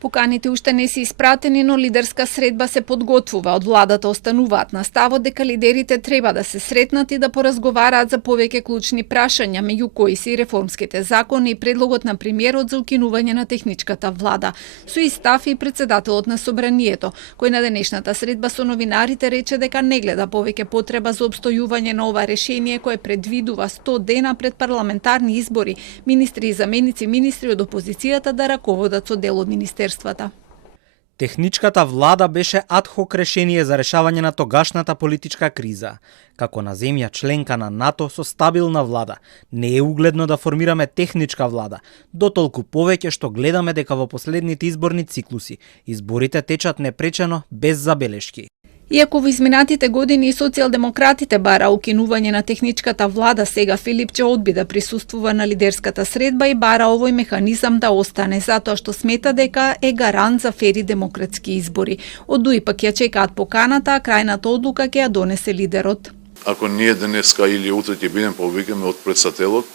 Поканите уште не се испратени, но лидерска средба се подготвува. Од владата остануваат на ставот дека лидерите треба да се сретнат и да поразговараат за повеќе клучни прашања, меѓу кои се и реформските закони и предлогот на премиерот за укинување на техничката влада. Со истав и председателот на собранието, кој на денешната средба со новинарите рече дека не гледа повеќе потреба за обстојување на ова решение кое предвидува 100 дена пред парламентарни избори, министри и заменици министри од опозицијата да раководат со дел од министерствата. Техничката влада беше адхок решение за решавање на тогашната политичка криза. Како на земја членка на НАТО со стабилна влада, не е угледно да формираме техничка влада, дотолку повеќе што гледаме дека во последните изборни циклуси изборите течат непречено без забелешки. Иако во изминатите години и социјалдемократите бара укинување на техничката влада, сега Филипче одби да присуствува на лидерската средба и бара овој механизам да остане, затоа што смета дека е гарант за фери демократски избори. Од ДУИ пак ја чекаат поканата, а крајната одлука ќе ја донесе лидерот. Ако ние денеска или утре ќе бидеме повикани од претседателот,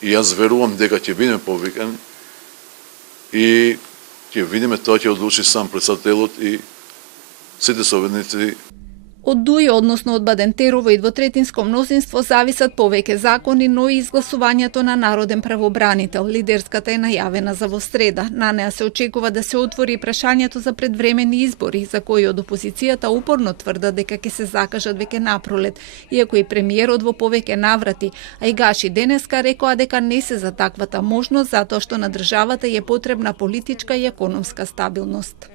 и јас верувам дека ќе бидеме повикани и ќе видиме тоа ќе одлучи сам претседателот и сите советници. Од ДУИ, односно од Бадентерово и двотретинско мнозинство зависат повеќе закони, но и изгласувањето на народен правобранител. Лидерската е најавена за во среда. На неа се очекува да се отвори прашањето за предвремени избори, за кои од опозицијата упорно тврдат дека ќе се закажат веќе напролет, иако и премиерот во повеќе наврати, а и Гаши денеска рекоа дека не се за таквата можност, затоа што на државата е потребна политичка и економска стабилност.